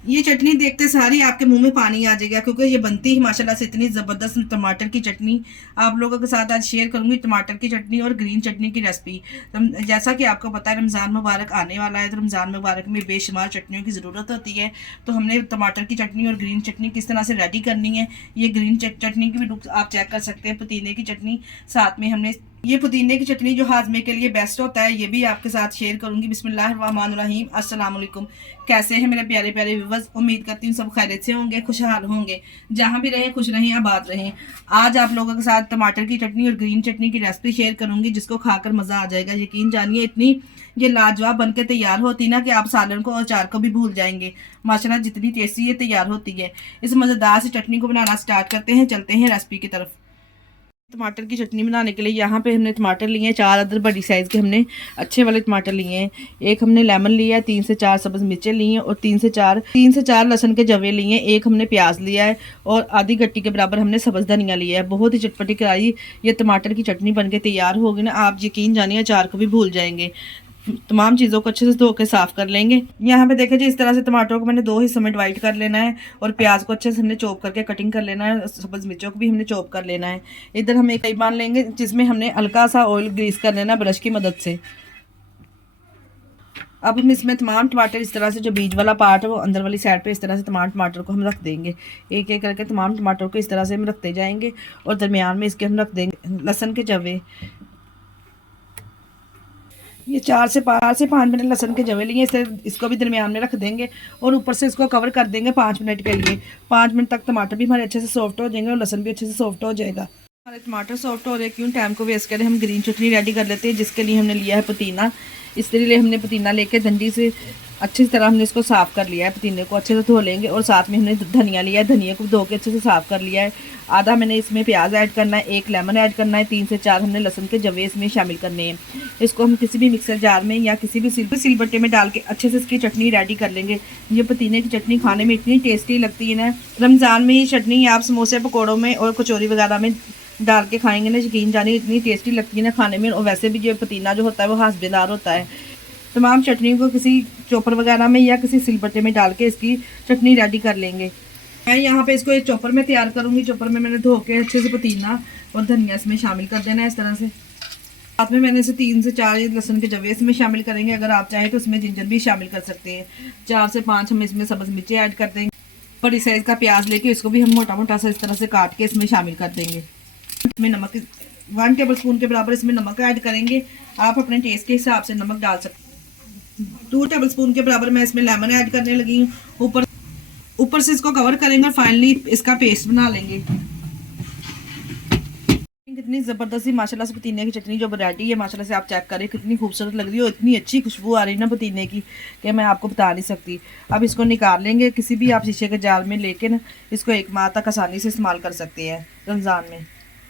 ये चटनी देखते सारी आपके मुंह में पानी आ जाएगा, क्योंकि ये बनती ही माशाल्लाह से इतनी ज़बरदस्त टमाटर की चटनी। आप लोगों के साथ आज शेयर करूंगी टमाटर की चटनी और ग्रीन चटनी की रेसिपी। जैसा कि आपको पता है रमज़ान मुबारक आने वाला है, तो रमज़ान मुबारक में बेशुमार चटनियों की ज़रूरत होती है। तो हमने टमाटर की चटनी और ग्रीन चटनी किस तरह से रेडी करनी है, ये ग्रीन चटनी की भी लुक आप चेक कर सकते हैं। पुदीने की चटनी साथ में हमने, ये पुदीने की चटनी जो हाजमे के लिए बेस्ट होता है, ये भी आपके साथ शेयर करूंगी। बिस्मिल्लाहिर्रहमानिर्रहीम, अस्सलाम वालेकुम। कैसे हैं मेरे प्यारे प्यारे व्यूअर्स? उम्मीद करती हूँ सब खैरियत से होंगे, खुशहाल होंगे, जहाँ भी रहें खुश रहें, आबाद रहें। आज आप लोगों के साथ टमाटर की चटनी और ग्रीन चटनी की रेसिपी शेयर करूंगी, जिसको खाकर मज़ा आ जाएगा। यकीन जानिए इतनी ये लाजवाब बनके तैयार होती ना कि आप सालन को और अचार को भी भूल जाएंगे। माशाल्लाह जितनी टेस्टी ये तैयार होती है। इस मज़ेदार सी चटनी को बनाना स्टार्ट करते हैं, चलते हैं रेसिपी की तरफ। टमाटर की चटनी बनाने के लिए यहाँ पे हमने टमाटर लिए हैं 4 अदर बड़ी साइज़ के, हमने अच्छे वाले टमाटर लिए हैं। एक हमने लेमन लिया है, 3 से 4 सब्ज़ मिर्चें ली हैं और 3 से 4 लहसुन के जवे लिए हैं। एक हमने प्याज लिया है और आधी गट्टी के बराबर हमने सब्ज़ धनिया लिया है। बहुत ही चटपटी करारी ये टमाटर की चटनी बन के तैयार होगी ना, आप यकीन जानिए अचार को भी भूल जाएंगे। तमाम चीज़ों को अच्छे से धो के साफ़ कर लेंगे। यहाँ पे देखें जी, इस तरह से टमाटरों को मैंने 2 हिस्सों में डिवाइड कर लेना है और प्याज को अच्छे से हमने चॉप करके कटिंग कर लेना है। सब्ज़ मिर्चों को भी हमने चॉप कर लेना है। इधर हम एक कढ़ाई मान लेंगे, जिसमें हमने हल्का सा ऑयल ग्रीस कर लेना ब्रश की मदद से। अब हम इसमें तमाम टमाटर इस तरह से, जो बीज वाला पार्ट है वो अंदर वाली साइड पे, इस तरह से तमाम टमाटर को हम रख देंगे। एक एक करके तमाम टमाटर को इस तरह से हम रखते जाएंगे और दरमियान में इसके हम रख देंगे लहसुन के जवे। ये 4 से 5 मिनट लहसुन के जवे लिए, इसे इसको भी दरमियान में रख देंगे और ऊपर से इसको कवर कर देंगे 5 मिनट के लिए। 5 मिनट तक टमाटर भी हमारे अच्छे से सॉफ्ट हो जाएंगे और लहसुन भी अच्छे से सॉफ्ट हो जाएगा। हमारे टमाटर सॉफ्ट हो रहे, क्यों टाइम को वेस्ट करें, हम ग्रीन चटनी रेडी कर लेते हैं, जिसके लिए हमने लिया है पुदीना। इसके लिए हमने पुदीना लेके डंडी से अच्छी तरह हमने इसको साफ़ कर लिया है। पुदीने को अच्छे से धो लेंगे और साथ में हमने धनिया लिया है, धनिया को धो के अच्छे से साफ़ कर लिया है। आधा मैंने इसमें प्याज ऐड करना है, 1 लेमन ऐड करना है, 3 से 4 हमने लहसुन के जवे इसमें शामिल करने हैं। इसको हम किसी भी मिक्सर जार में या किसी भी सिलबट्टे में डाल के अच्छे से इसकी चटनी रेडी कर लेंगे। ये पुदीने की चटनी खाने में इतनी टेस्टी लगती है ना, रमज़ान में ये चटनी आप समोसे पकौड़ों में और कचौरी वगैरह में डाल के खाएंगे ना, यकीन जानिए इतनी टेस्टी लगती है ना खाने में। और वैसे भी ये पुदीना जो होता है वो हाशबेदार होता है। तमाम चटनी को किसी चॉपर वगैरह में या किसी सिलबट्टे में डाल के इसकी चटनी रेडी कर लेंगे। मैं यहाँ पे इसको एक चॉपर में तैयार करूँगी। चॉपर में मैंने धो के अच्छे से पुदीना और धनिया इसमें शामिल कर देना है इस तरह से। साथ में मैंने इसे 3 से 4 लहसुन के जवे इसमें शामिल करेंगे। अगर आप चाहें तो इसमें जिंजर भी शामिल कर सकते हैं। 4 से 5 हम इसमें सब्ज़ मिर्ची ऐड कर देंगे। बड़ी साइज़ का प्याज लेके इसको भी हम मोटा मोटा सा इस तरह से काट के इसमें शामिल कर देंगे। इसमें नमक 1 टेबल स्पून के बराबर इसमें नमक ऐड करेंगे। आप अपने टेस्ट के हिसाब से नमक डाल सकते हैं। 2 टेबल स्पून के बराबर मैं इसमें लेमन ऐड करने लगी हूँ। ऊपर से इसको कवर करेंगे और फाइनली इसका पेस्ट बना लेंगे। कितनी ज़बरदस्त सी माशाल्लाह से पुदीने की चटनी जो रेडी है, माशाल्लाह से आप चेक करें कितनी खूबसूरत लग रही है और इतनी अच्छी खुशबू आ रही है ना पुदीने की कि मैं आपको बता नहीं सकती। अब इसको निकाल लेंगे, किसी भी आप शीशे के जार में लेके ना इसको 1 माह तक आसानी से इस्तेमाल कर सकते हैं रमज़ान में।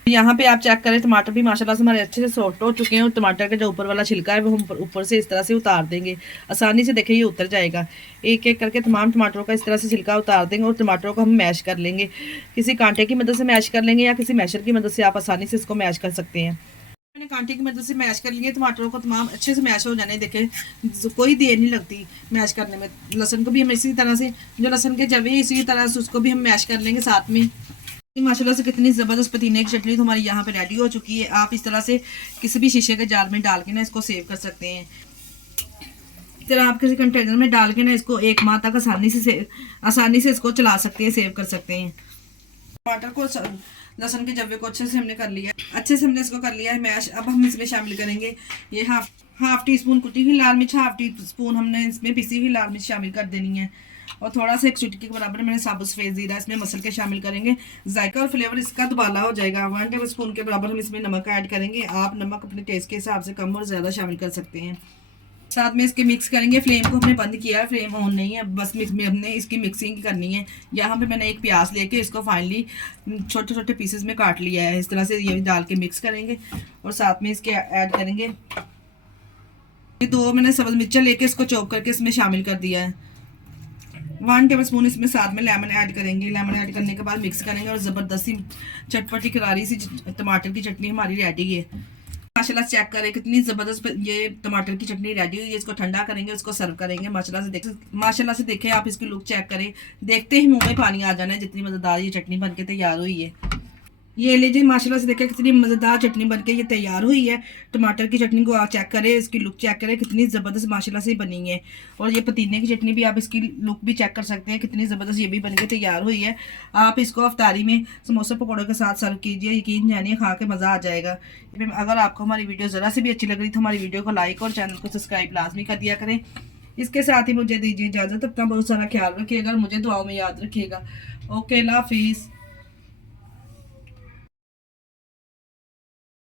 यहाँ पे आप चेक करें टमाटर भी माशाल्लाह से हमारे अच्छे से सॉफ्ट हो चुके हैं और टमाटर का जो ऊपर वाला छिलका है वो हम ऊपर से इस तरह से उतार देंगे। आसानी से देखिए ये उतर जाएगा। एक एक करके तमाम टमाटरों का इस तरह से छिलका उतार देंगे और टमाटरों को हम मैश कर लेंगे। किसी कांटे की मदद से मैश कर लेंगे या किसी मैशर की मदद से आप आसानी से इसको मैश कर सकते हैं। मैंने कांटे की मदद से मैश कर लिए टमाटरों को, तमाम अच्छे से मैश हो जाने देखें, कोई देर नहीं लगती मैश करने में। लहसुन को भी हम इसी तरह से, जो लहसुन के जवे इसी तरह से उसको भी हम मैश कर लेंगे साथ में। माशाल्लाह से कितनी ज़बरदस्त पुदीने की चटनी तो हमारी यहाँ पे रेडी हो चुकी है। आप इस तरह से किसी भी शीशे के जार में डाल के ना इसको सेव कर सकते हैं। इस तरह आप किसी कंटेनर में डाल के ना इसको 1 माह तक आसानी से इसको चला सकते हैं, सेव कर सकते हैं। टमाटर को, लहसुन के जव्वे को अच्छे से हमने कर लिया, अच्छे से हमने इसको कर लिया है मैश। अब हम इसमें शामिल करेंगे ये हाफ टी स्पून कुटी हुई लाल मिर्च, हाफ टी स्पून हमने इसमें पिसी हुई लाल मिर्च शामिल कर देनी है और थोड़ा सा 1 चुटकी के बराबर मैंने साबुत सफ़ेद ज़ीरा इसमें मसल के शामिल करेंगे। जायका और फ्लेवर इसका दुबाला हो जाएगा। 1 टेबल स्पून के बराबर हम इसमें नमक ऐड करेंगे। आप नमक अपने टेस्ट के हिसाब से कम और ज़्यादा शामिल कर सकते हैं। साथ में इसके मिक्स करेंगे। फ्लेम को हमने बंद किया है, फ्लेम ऑन नहीं है, बस हमने इसकी मिक्सिंग करनी है। यहाँ पे मैंने एक प्याज लेके इसको फाइनली छोटे छोटे पीसेस में काट लिया है। इस तरह से ये डाल के मिक्स करेंगे और साथ में इसके ऐड करेंगे ये 2 मैंने सब्ज़ मिर्चा लेके इसको चॉप करके इसमें शामिल कर दिया है। 1 टेबल स्पून इसमें साथ में लेमन ऐड करेंगे। लेमन ऐड करने के बाद मिक्स करेंगे और ज़बरदस्ती चटपटी करारी सी टमाटर की चटनी हमारी रेडी है। माशाल्लाह चेक करें कितनी ज़बरदस्त ये टमाटर की चटनी रेडी हुई है। इसको ठंडा करेंगे, उसको सर्व करेंगे। माशाल्लाह से देखें आप, इसकी लुक चेक करें, देखते ही मुंह में पानी आ जाना है जितनी मज़ेदार ये चटनी बनके तैयार हुई है। ये लीजिए माशाल्लाह से देखें कितनी मज़ेदार चटनी बनके ये तैयार हुई है। टमाटर की चटनी को आप चेक करें, इसकी लुक चेक करें कितनी ज़बरदस्त माशाल्लाह से बनी है। और ये पुदीने की चटनी भी आप इसकी लुक भी चेक कर सकते हैं, कितनी ज़बरदस्त ये भी बनके तैयार हुई है। आप इसको अफ्तारी में समोसे पकौड़ों के साथ सर्व कीजिए, यकीन जानिए खा के मज़ा आ जाएगा। अगर आपको हमारी वीडियो ज़रा से भी अच्छी लग रही तो हमारी वीडियो को लाइक और चैनल को सब्सक्राइब लाजमी कर दिया करें। इसके साथ ही मुझे दीजिए इजाज़त। अपना बहुत सारा ख्याल रखिएगा और मुझे दुआओं में याद रखिएगा। ओके, अल्लाह हाफिज़।